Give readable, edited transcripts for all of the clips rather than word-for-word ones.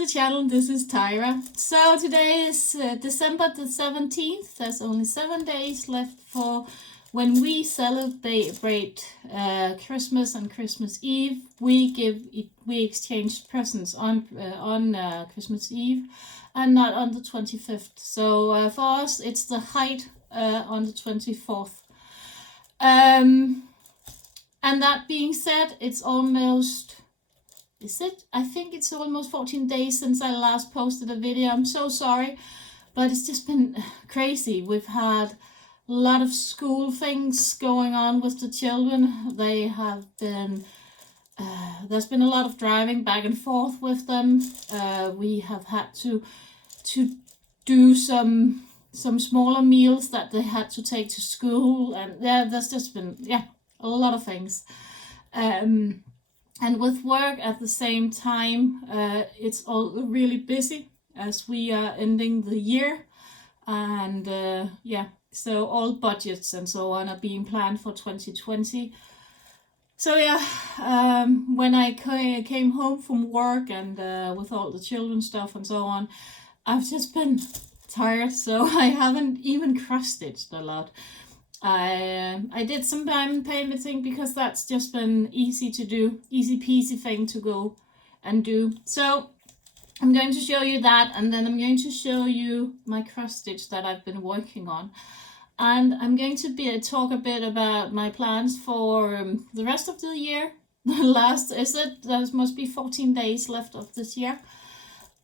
the channel. This is Tyra. So today is December the 17th. There's only 7 days left for when we celebrate Christmas and Christmas Eve. We exchange presents on Christmas Eve and not on the 25th. So for us it's the height on the 24th. And that being said, it's almost... Is it? I think it's almost 14 days since I last posted a video. I'm so sorry, but it's just been crazy. We've had a lot of school things going on with the children. They have been, there's been a lot of driving back and forth with them. We have had to do some smaller meals that they had to take to school. And there's just been, a lot of things. And with work at the same time, it's all really busy as we are ending the year. And so all budgets and so on are being planned for 2020. So when I came home from work and with all the children stuff and so on, I've just been tired, so I haven't even cross-stitched a lot. I did some diamond painting because that's just been easy to do, easy peasy thing to go and do. So I'm going to show you that, and then I'm going to show you my cross stitch that I've been working on, and I'm going to talk a bit about my plans for the rest of the year. There must be 14 days left of this year,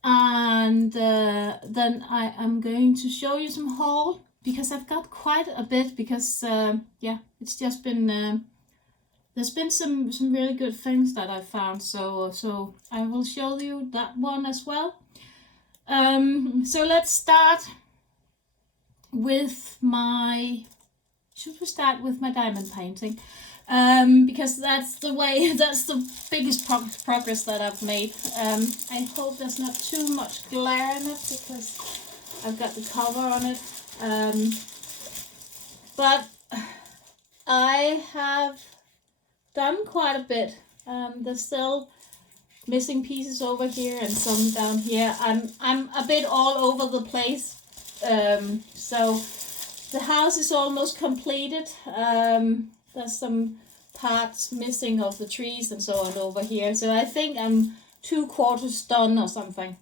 and then I am going to show you some haul. Because I've got quite a bit, because it's just been there's been some really good things that I found, so I will show you that one as well. So let's start with should we start with my diamond painting? Because that's the biggest progress that I've made. I hope there's not too much glare in it because I've got the cover on it. But I have done quite a bit. There's still missing pieces over here and some down here. I'm a bit all over the place. So the house is almost completed. There's some parts missing of the trees and so on over here. So I think I'm 2/4 done or something.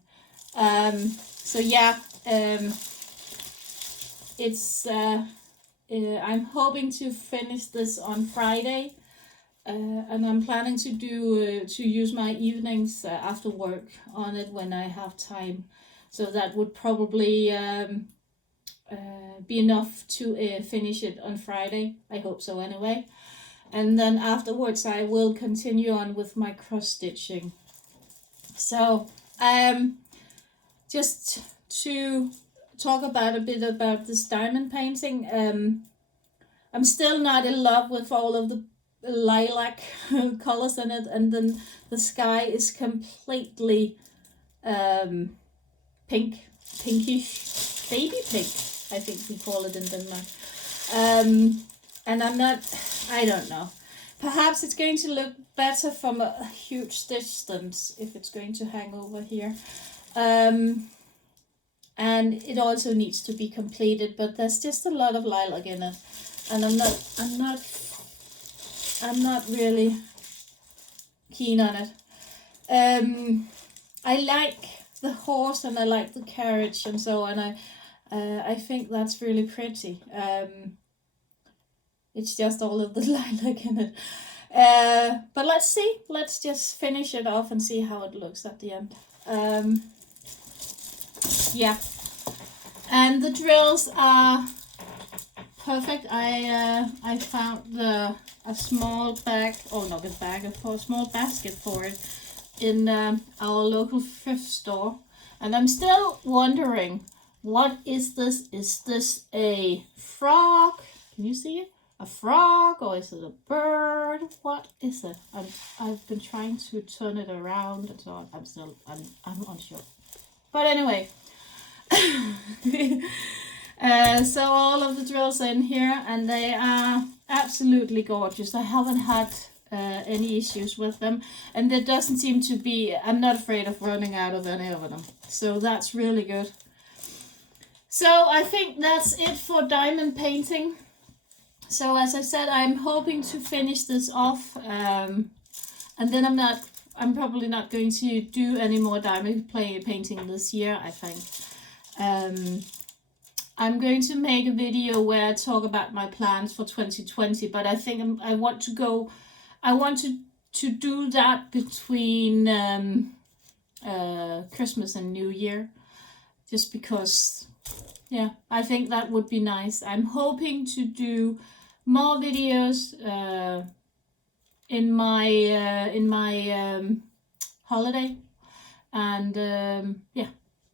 It's I'm hoping to finish this on Friday, and I'm planning to use my evenings after work on it when I have time. So that would probably be enough to finish it on Friday. I hope so anyway. And then afterwards I will continue on with my cross stitching. So just to talk a bit about this diamond painting. I'm still not in love with all of the lilac colors in it, and then the sky is completely pinkish, baby pink, I think we call it in Denmark. And I don't know. Perhaps it's going to look better from a huge distance if it's going to hang over here. And it also needs to be completed, but there's just a lot of lilac in it, and I'm not really keen on it. I like the horse and I like the carriage and so on. I think that's really pretty. It's just all of the lilac in it. But let's see. Let's just finish it off and see how it looks at the end. And the drills are perfect. I found a small bag, not a bag, a small basket for it in our local thrift store, and I'm still wondering, what is this? Is this a frog? Can you see it? A frog, or is it a bird? What is it? I've been trying to turn it around and so on. I'm unsure. But anyway. So all of the drills in here, and they are absolutely gorgeous. I haven't had any issues with them, and there doesn't seem to be, I'm not afraid of running out of any of them, so that's really good. So I think that's it for diamond painting. So as I said, I'm hoping to finish this off, and then I'm probably not going to do any more diamond painting this year, I think. I'm going to make a video where I talk about my plans for 2020, but I think I want to do that between Christmas and New Year, just because, yeah, I think that would be nice. I'm hoping to do more videos in my holiday, and yeah,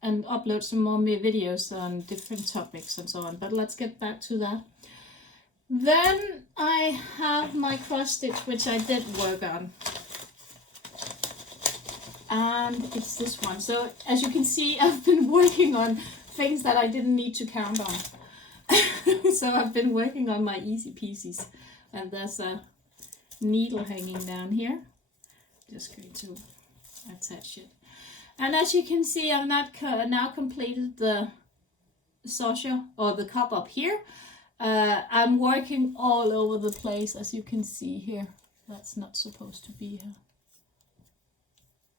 and upload some more videos on different topics and so on. But let's get back to that. Then I have my cross stitch, which I did work on, and it's this one. So as you can see, I've been working on things that I didn't need to count on. So I've been working on my easy peasies, and there's a needle hanging down here. Just going to attach it. And as you can see, I've now completed the saucer, or the cup up here. I'm working all over the place, as you can see here. That's not supposed to be here.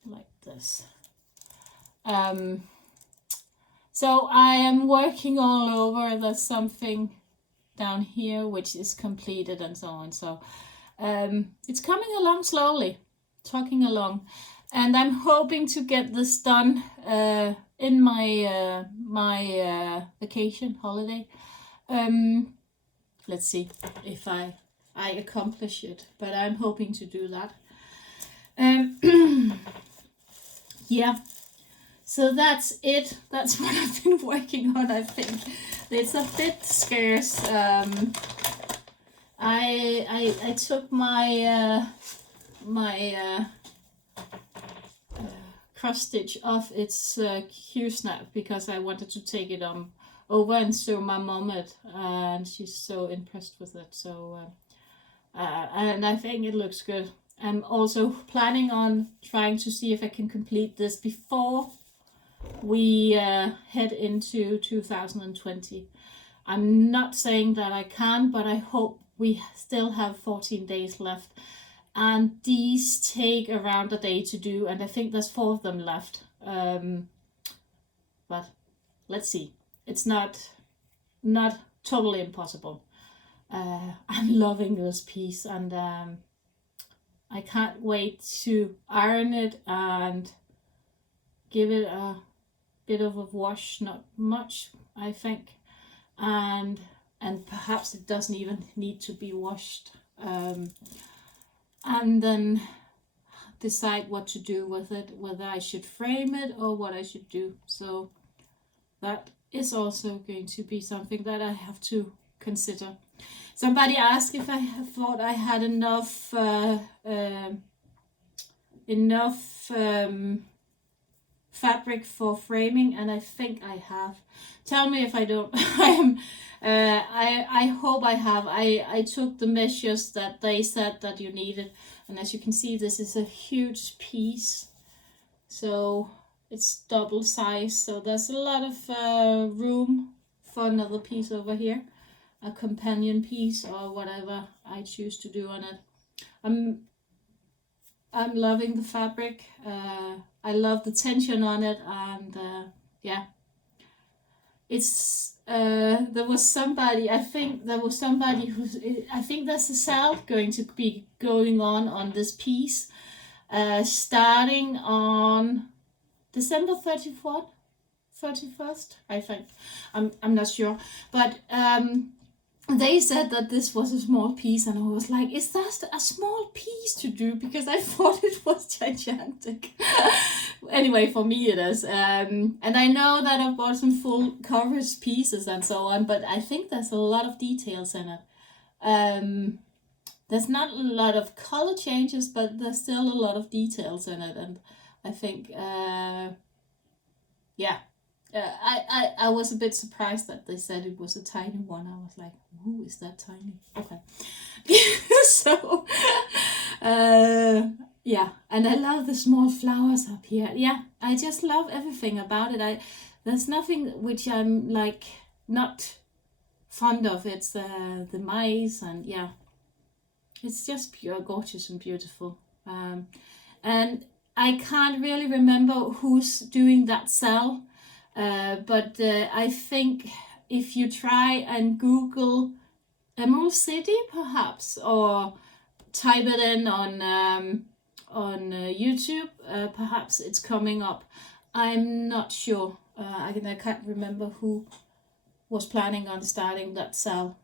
Like this. So I am working all over. There's something down here which is completed and so on. So it's coming along slowly, talking along. And I'm hoping to get this done in my vacation holiday. Let's see if I accomplish it, but I'm hoping to do that. Yeah, so that's it. That's what I've been working on. I think it's a bit scarce. I took my cross stitch off its Q-snap because I wanted to take it over and show my mom it, and she's so impressed with it. So and I think it looks good. I'm also planning on trying to see if I can complete this before we head into 2020. I'm not saying that I can, but I hope we still have 14 days left. And these take around a day to do, and I think there's 4 of them left. But let's see. It's not totally impossible. I'm loving this piece, and I can't wait to iron it and give it a bit of a wash. Not much, I think, and perhaps it doesn't even need to be washed. And then decide what to do with it, whether I should frame it or what I should do. So that is also going to be something that I have to consider. Somebody asked if I thought I had enough fabric for framing, and I think I have. Tell me if I don't. I hope I have. I took the measures that they said that you needed, and as you can see, this is a huge piece, so it's double size, so there's a lot of room for another piece over here, a companion piece or whatever I choose to do on it. I'm loving the fabric. I love the tension on it, and yeah, it's there was somebody, I think there's a sale going to be going on this piece, starting on December 31st, I think. I'm not sure, but they said that this was a small piece, and I was like, is that a small piece to do? Because I thought it was gigantic. Anyway, for me it is. And I know that I've bought some full coverage pieces and so on, but I think there's a lot of details in it. There's not a lot of color changes, but there's still a lot of details in it, and I think, yeah. I was a bit surprised that they said it was a tiny one. I was like, "Ooh, is that tiny?" Okay. So, Yeah, and I love the small flowers up here. Yeah, I just love everything about it. There's nothing which I'm like not fond of. It's the mice, and yeah, it's just pure gorgeous and beautiful. And I can't really remember who's doing that cell, but I think if you try and Google Emerald City, perhaps, or type it in on YouTube, perhaps it's coming up. I'm not sure. I can't remember who was planning on starting that cell.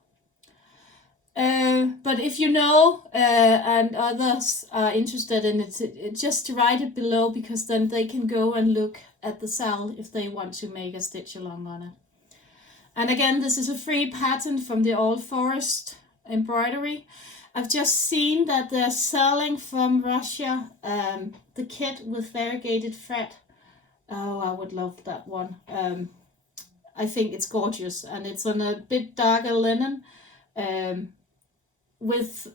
But if you know and others are interested in it, just write it below, because then they can go and look at the cell if they want to make a stitch along on it. And again, this is a free pattern from the Old Forest embroidery. I've just seen that they're selling from Russia the kit with variegated thread. Oh, I would love that one. I think it's gorgeous, and it's on a bit darker linen. With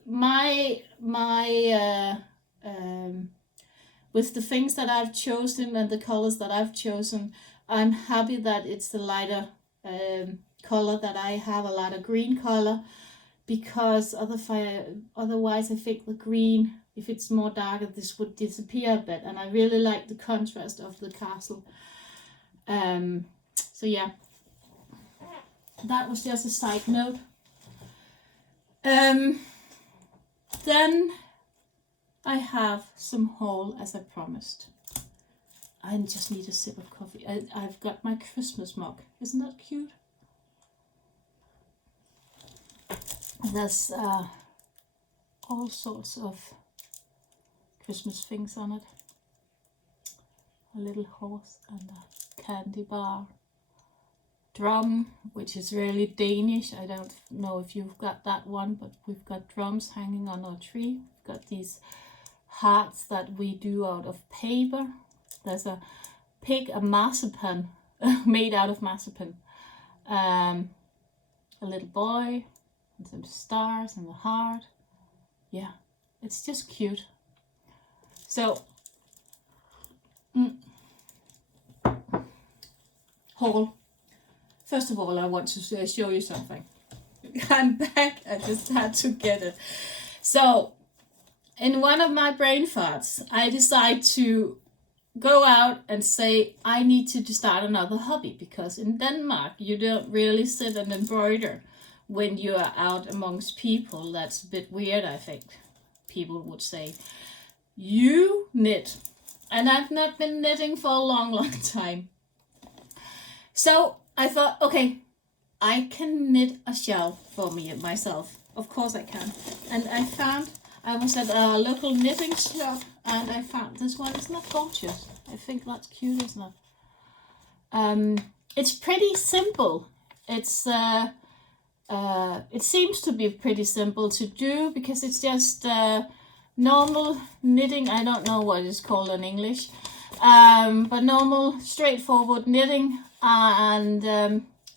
with the things that I've chosen and the colors that I've chosen, I'm happy that it's the lighter color that I have, a lighter green color, because otherwise I think the green, if it's more darker, this would disappear a bit, and I really like the contrast of the castle. So yeah, that was just a side note. Then I have some haul, as I promised. I just need a sip of coffee. I've got my Christmas mug. Isn't that cute? There's all sorts of Christmas things on it. A little horse and a candy bar. Drum, which is really Danish. I don't know if you've got that one, but we've got drums hanging on our tree. We've got these hearts that we do out of paper. There's a pig, a marzipan, made out of marzipan. A little boy, and some stars and the heart. Yeah, it's just cute. So, haul. First of all, I want to show you something. I'm back. I just had to get it. So, in one of my brain farts, I decide to go out and say, I need to start another hobby, because in Denmark, you don't really sit and embroider when you are out amongst people. That's a bit weird, I think people would say. You knit. And I've not been knitting for a long, long time. So I thought, okay, I can knit a shell for me and myself. Of course I can. And I was at a local knitting shop, and I found this one. Isn't that gorgeous? I think that's cute, isn't it? It's pretty simple. It seems to be pretty simple to do, because it's just normal knitting. I don't know what it's called in English, but normal, straightforward knitting. And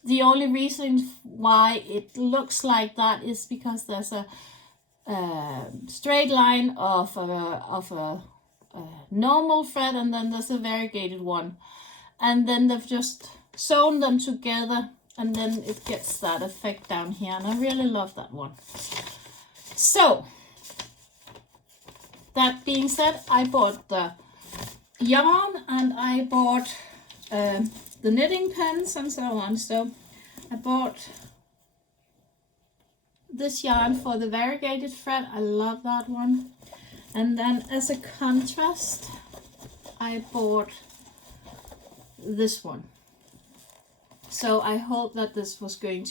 the only reason why it looks like that is because there's a straight line of a normal thread, and then there's a variegated one, and then they've just sewn them together, and then it gets that effect down here, and I really love that one. So that being said, I bought the yarn, and I bought the knitting pens and so on. So I bought this yarn for the variegated thread. I love that one. And then as a contrast, I bought this one. So I hope that this is going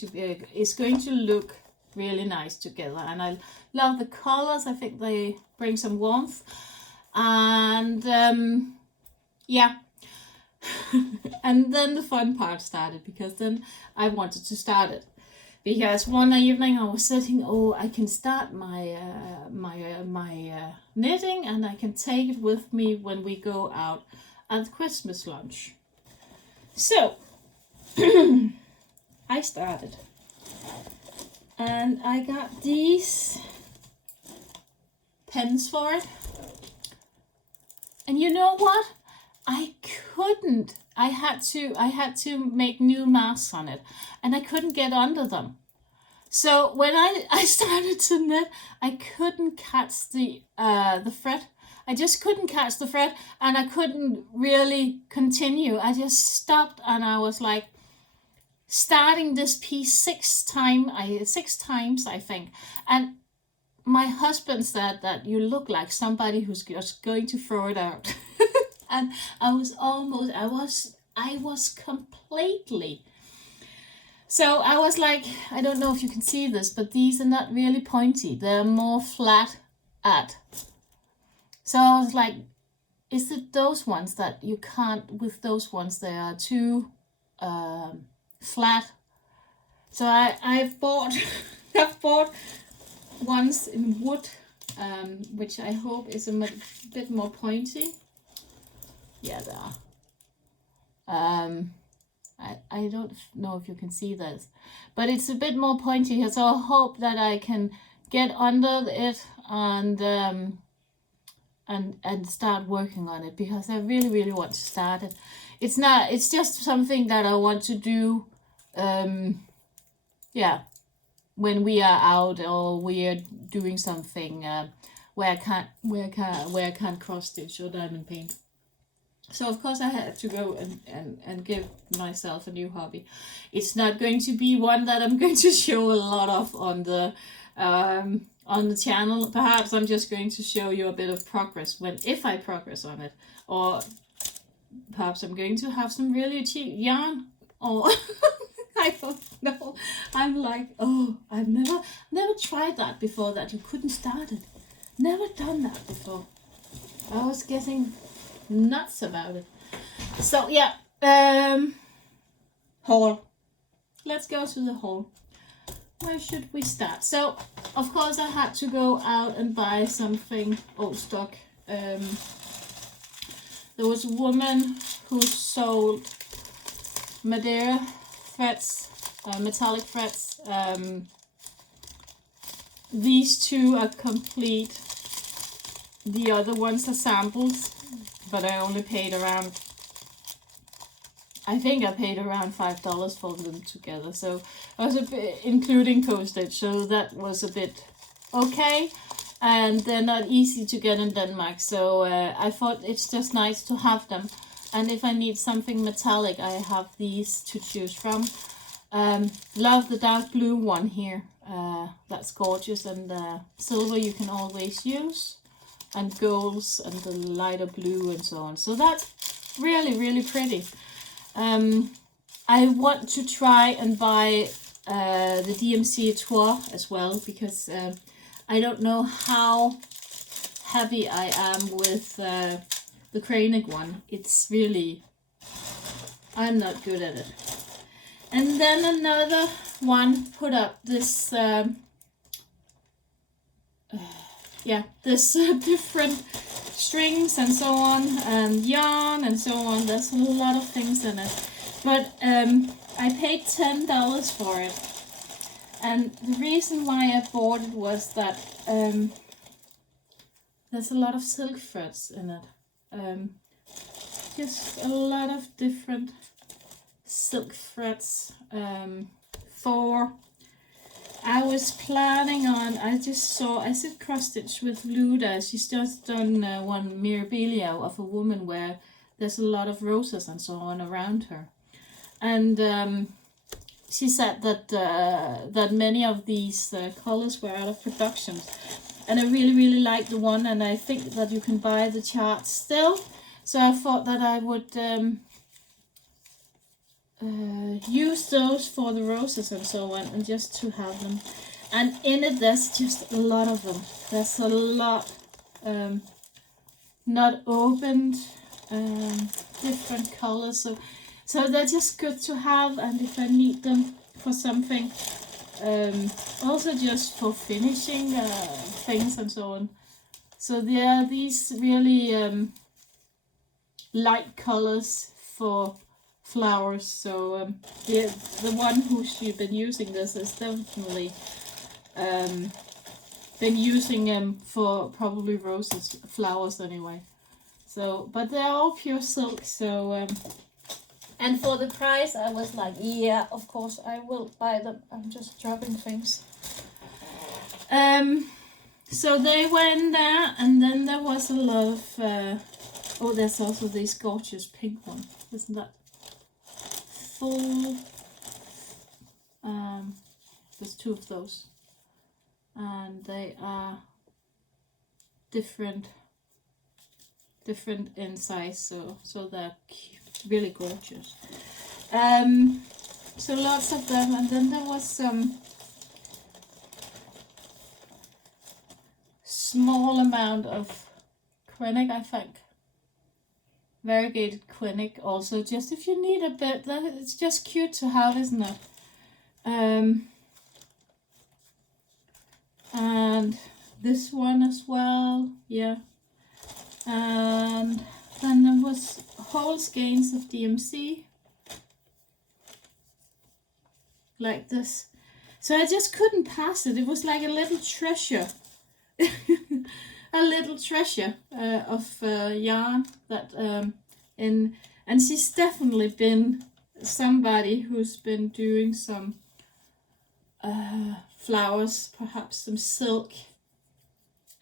to look really nice together. And I love the colors. I think they bring some warmth. And yeah. And then the fun part started, because then I wanted to start it. Because one evening I was sitting, I can start my knitting, and I can take it with me when we go out at Christmas lunch. So I started, and I got these pens for it. And you know what? I couldn't. I had to make new masks on it, and I couldn't get under them. So when I started to knit, I couldn't catch the thread. I just couldn't catch the thread, and I couldn't really continue. I just stopped, and I was like starting this piece six times, I think. And my husband said that you look like somebody who's just going to throw it out. And I was completely. So I was like, I don't know if you can see this, but these are not really pointy. They're more flat at. So I was like, is it those ones that you can't, with those ones, they are too flat. So I've bought, I've bought ones in wood, which I hope is a bit more pointy. Yeah, they are. I don't know if you can see this, but it's a bit more pointy here, so I hope that I can get under it and start working on it, because I really want to start it. It's just something that I want to do, yeah, when we are out or we are doing something where I can't cross stitch or diamond paint. So of course I had to go and give myself a new hobby. It's not going to be one that I'm going to show a lot of on the channel. Perhaps I'm just going to show you a bit of progress if I progress on it, or perhaps I'm going to have some really cheap yarn, or I don't know. I'm like, oh, I've never tried that before, that you couldn't start it. Never done that before. I was getting nuts about it. So yeah, haul. Let's go to the haul. Where should we start? So of course I had to go out and buy something old stock. There was a woman who sold Madeira threads, metallic threads. These two are complete. The other ones are samples, but I only paid around, I think I paid around $5 for them together. So I was a bit, including postage, so that was a bit okay. And they're not easy to get in Denmark, so I thought it's just nice to have them. And if I need something metallic, I have these to choose from. Love the dark blue one here. That's gorgeous, and silver you can always use, and golds and the lighter blue and so on. So that's really pretty. I want to try and buy the DMC Tour as well, because I don't know how happy I am with the Kreinig one. It's really, I'm not good at it. And then another one put up this different strings and so on, and yarn and so on. There's a lot of things in it, but I paid $10 for it, and the reason why I bought it was that there's a lot of silk threads in it, just a lot of different silk threads. I was planning on, I said cross stitch with Luda. She's just done one Mirabilia of a woman where there's a lot of roses and so on around her. And she said that many of these colors were out of production. And I really liked the one, and I think that you can buy the chart still. So I thought that I would use those for the roses and so on, and just to have them. And in it there's just a lot of them. There's a lot not opened, different colors, so they're just good to have, and if I need them for something, also just for finishing things and so on. So there are these really light colors for flowers. So the one who's been using this has definitely been using them for probably roses, flowers anyway. So, but they're all pure silk. So, and for the price, I was like, yeah, of course I will buy them. I'm just dropping things. So they went there, and then there was a lot of. Oh, there's also this gorgeous pink one. Isn't that full? There's two of those, and they are different in size, so they're really gorgeous. So lots of them, and then there was some small amount of quinnic, I think. Variegated quinnic also, just if you need a bit, it's just cute to have, isn't it? And this one as well, yeah. And then there was whole skeins of DMC, like this. So I just couldn't pass it. It was like a little treasure. A little treasure of yarn that and she's definitely been somebody who's been doing some flowers, perhaps some silk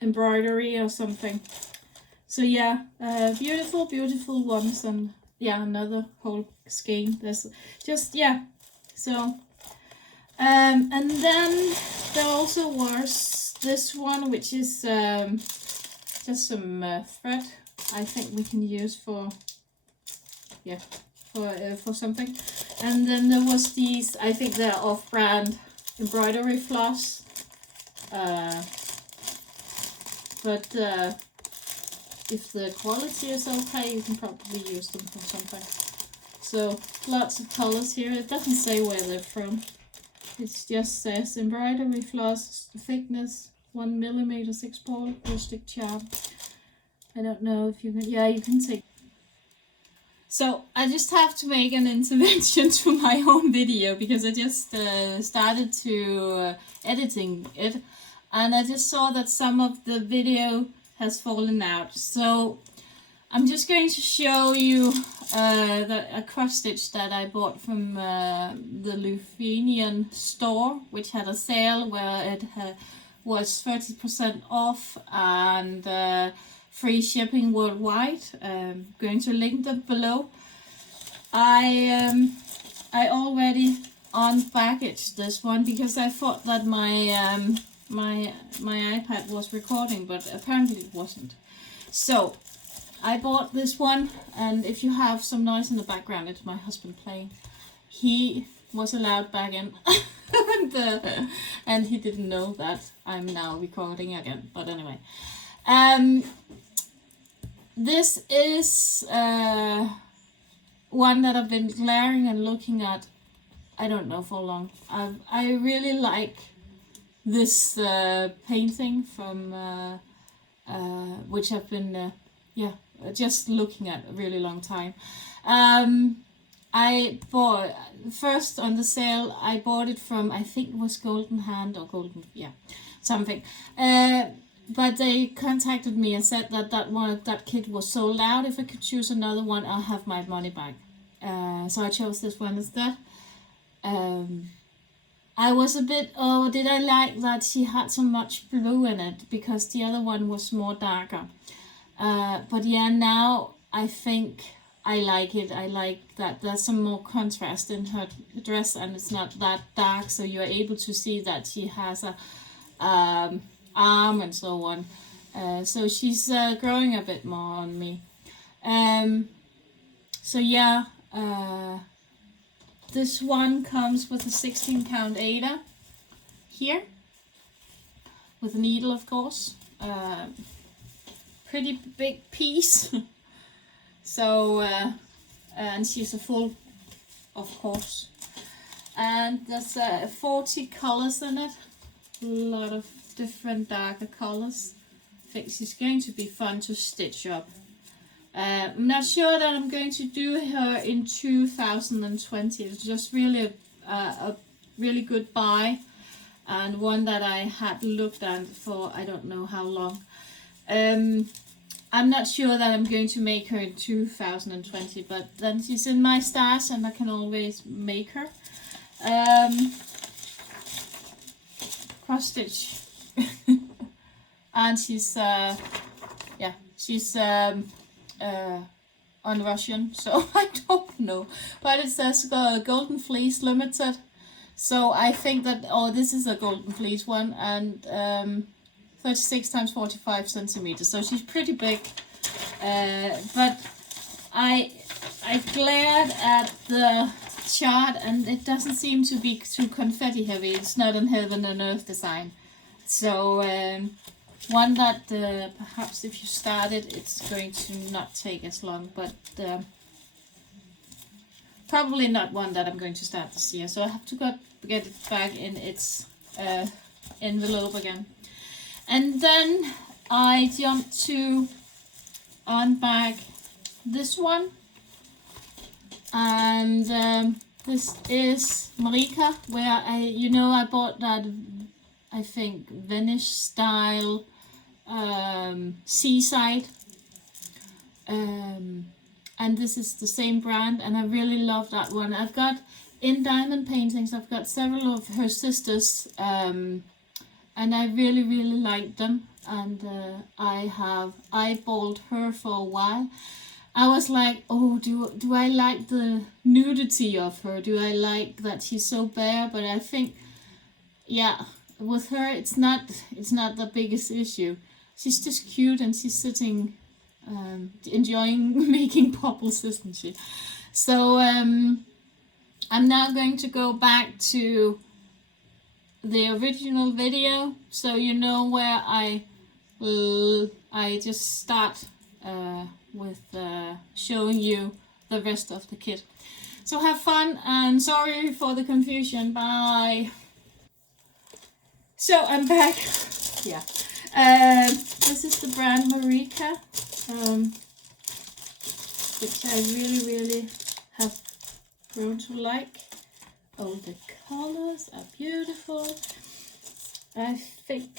embroidery or something. So yeah, beautiful ones, and yeah, another whole skein. There's just, yeah. So and then there also was this one, which is just some thread. I think we can use for, yeah, for something. And then there was these, I think they're off-brand embroidery floss. But if the quality is okay, you can probably use them for something. So lots of colors here. It doesn't say where they're from. It just says embroidery floss, thickness 1 millimeter, 6-ball, rustic charm. I don't know if you can. Yeah, you can take. So I just have to make an intervention to my own video because I just started to editing it, and I just saw that some of the video has fallen out. So I'm just going to show you a cross stitch that I bought from the Lithuanian store, which had a sale where it was 30% off and free shipping worldwide. Going to link them below. I already unpackaged this one because I thought that my my iPad was recording, but apparently it wasn't. So I bought this one, and if you have some noise in the background, it's my husband playing. He was allowed back in, and he didn't know that I'm now recording again. But anyway, this is one that I've been glaring and looking at, I don't know, for long. I really like this painting from which I've been just looking at a really long time. I bought first on the sale. I bought it from, I think it was Golden Hand or Golden, something. But they contacted me and said that that kit was sold out. If I could choose another one, I'll have my money back. So I chose this one instead. I was a bit, did I like that she had so much blue in it, because the other one was more darker. But yeah, now I think I like it. I like that there's some more contrast in her dress, and it's not that dark, so you're able to see that she has a arm and so on. So she's growing a bit more on me. So yeah, this one comes with a 16 count Ada here, with a needle, of course. Pretty big piece. So and she's a full, of course, and there's 40 colors in it, a lot of different darker colors. I think she's going to be fun to stitch up. I'm not sure that I'm going to do her in 2020. It's just really a really good buy, and one that I had looked at for I don't know how long. I'm not sure that I'm going to make her in 2020, but then she's in my stash and I can always make her. Cross stitch. And she's she's on Russian, so I don't know, but it says Golden Fleece Limited, so I think that, oh, this is a Golden Fleece one, and 36 times 45 centimeters, so she's pretty big, but I glared at the chart and it doesn't seem to be too confetti heavy. It's not an heaven and earth design, so one that perhaps if you start it, it's going to not take as long, but probably not one that I'm going to start this year, so I have to get it back in its envelope again. And then I jumped to unbag this one, and this is Marika, where I bought that, I think, Venice style seaside, and this is the same brand, and I really love that one. I've got in diamond paintings, I've got several of her sisters, and I really like them, and I have eyeballed her for a while. I was like, oh, do I like the nudity of her? Do I like that she's so bare? But I think, yeah, with her it's not the biggest issue. She's just cute and she's sitting enjoying making bubbles, isn't she? So I'm now going to go back to the original video, so you know where I just start with showing you the rest of the kit. So have fun, and sorry for the confusion. Bye. So I'm back. Yeah. This is the brand Marika, which I really have grown to like. Oh, the colors are beautiful. I think,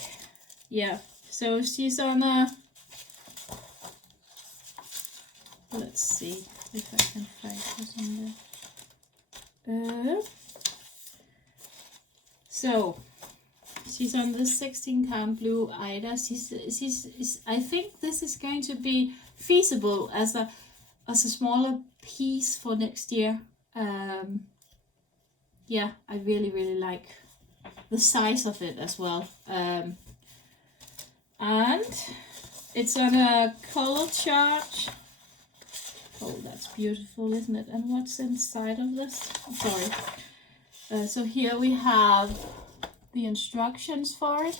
yeah. So she's on a, let's see if I can find this on there. So she's on the 16 count blue Ida. She's I think this is going to be feasible as a smaller piece for next year. Yeah, I really like the size of it as well. And it's on a color chart. Oh, that's beautiful, isn't it? And what's inside of this? Sorry. So here we have the instructions for it.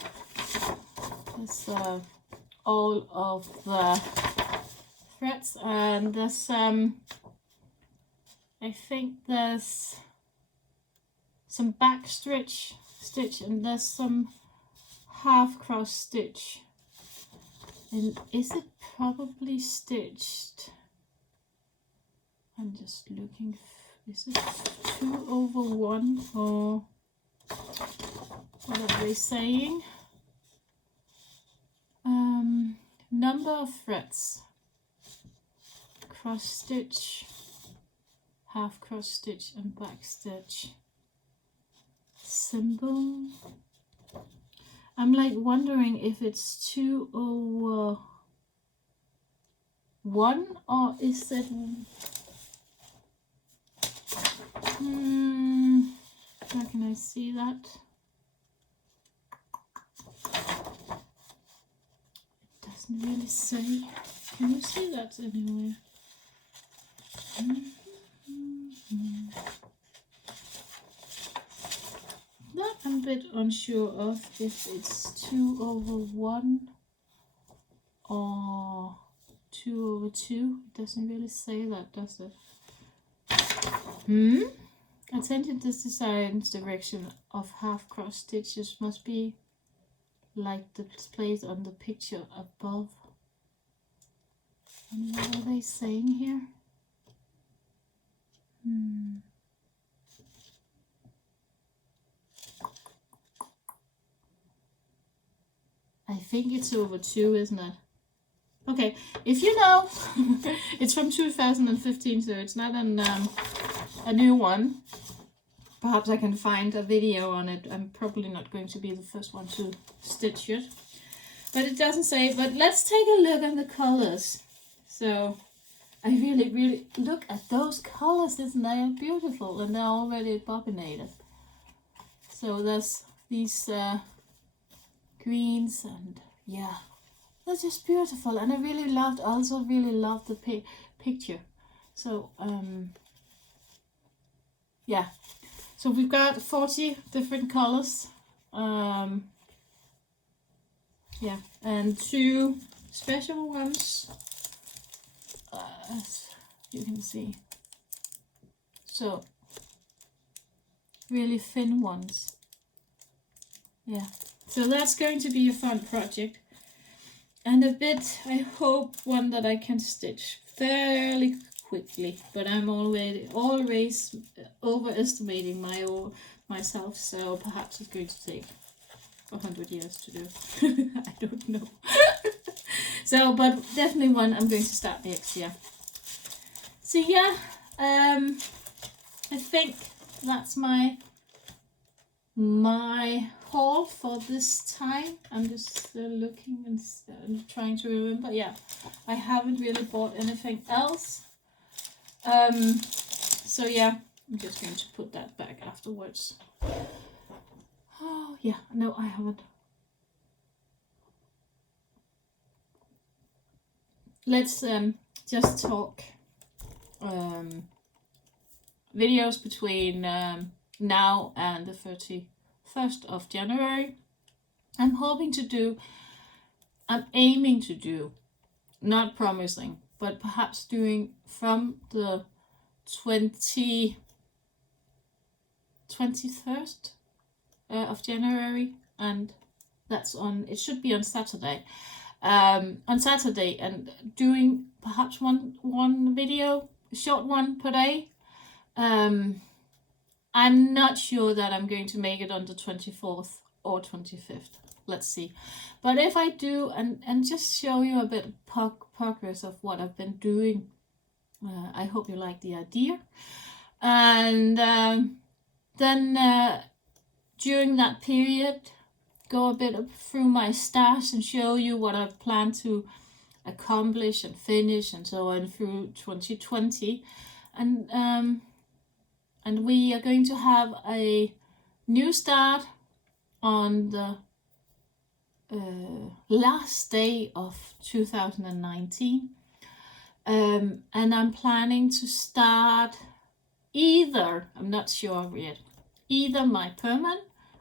It's all of the threads, and there's I think there's some back stitch, and there's some half cross stitch. And is it probably stitched? I'm just looking. Is it 2/1 or what are they saying? Number of threads, cross stitch, half cross stitch, and back stitch. Symbol. I'm like wondering if it's 2/1 or is it how can I see that? It doesn't really say. Can you see that anywhere? That I'm a bit unsure of if it's 2/1 or 2/2. It doesn't really say that, does it? Attention, this design's direction of half cross stitches must be like displayed on the picture above. And what are they saying here? I think it's over 2, isn't it? Okay, if you know, it's from 2015, so it's not a new one. Perhaps I can find a video on it. I'm probably not going to be the first one to stitch it. But it doesn't say, but let's take a look at the colors. So I really look at those colors, isn't they beautiful? And they're already bobbinated. So there's these greens, and yeah, they're just beautiful. And I really loved the picture. So yeah, so we've got 40 different colors. Yeah, and 2 special ones, as you can see. So really thin ones. Yeah, so that's going to be a fun project, and a bit, I hope, one that I can stitch fairly quickly, but I'm always overestimating myself, so perhaps it's going to take 100 years to do. I don't know. So, but definitely one I'm going to start next year. So yeah, I think that's my haul for this time. I'm just looking and trying to remember. Yeah, I haven't really bought anything else. So yeah, I'm just going to put that back afterwards. Oh yeah, no, I haven't. Let's just talk videos between now and the 31st of January. I'm aiming to do, not promising, but perhaps doing from the 21st of January, and that's it should be on Saturday. And doing perhaps one video, a short one per day. I'm not sure that I'm going to make it on the 24th or 25th. Let's see. But if I do, and just show you a bit of progress of what I've been doing, I hope you like the idea. And then during that period, go a bit through my stash and show you what I plan to accomplish and finish and so on through 2020. And we are going to have a new start on the last day of 2019. And I'm planning to start I'm not sure yet, either my Perman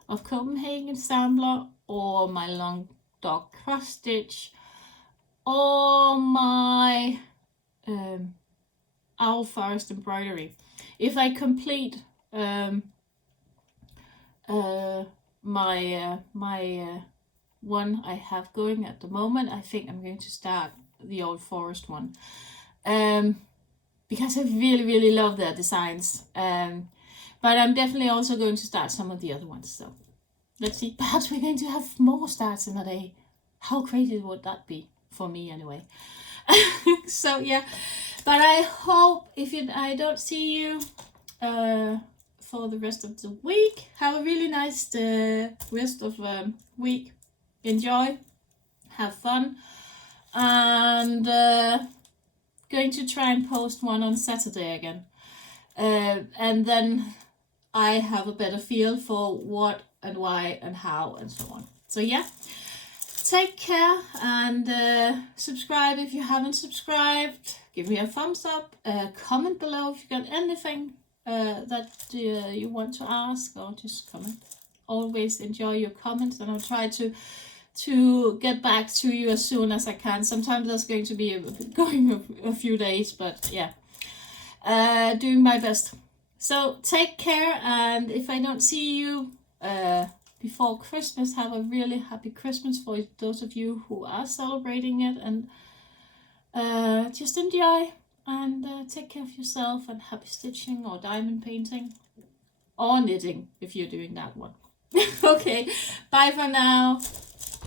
of Copenhagen sampler, or my long dog cross stitch, or my owl forest embroidery. If I complete my one I have going at the moment, I think I'm going to start the old forest one, because I really love their designs. But I'm definitely also going to start some of the other ones. So let's see. Perhaps we're going to have more starts in a day. How crazy would that be for me, anyway? So yeah, but I hope I don't see you for the rest of the week. Have a really nice rest of week. Enjoy, have fun, and going to try and post one on Saturday again, and then I have a better feel for what and why and how and so on. So yeah, take care, and subscribe if you haven't subscribed. Give me a thumbs up, comment below if you got anything that you want to ask, or just comment. Always enjoy your comments, and I'll try to get back to you as soon as I can. Sometimes that's going to be going a few days, but yeah, doing my best. So take care, and if I don't see you before Christmas, have a really happy Christmas for those of you who are celebrating it, and just enjoy, and take care of yourself, and happy stitching or diamond painting or knitting if you're doing that one. Okay, bye for now.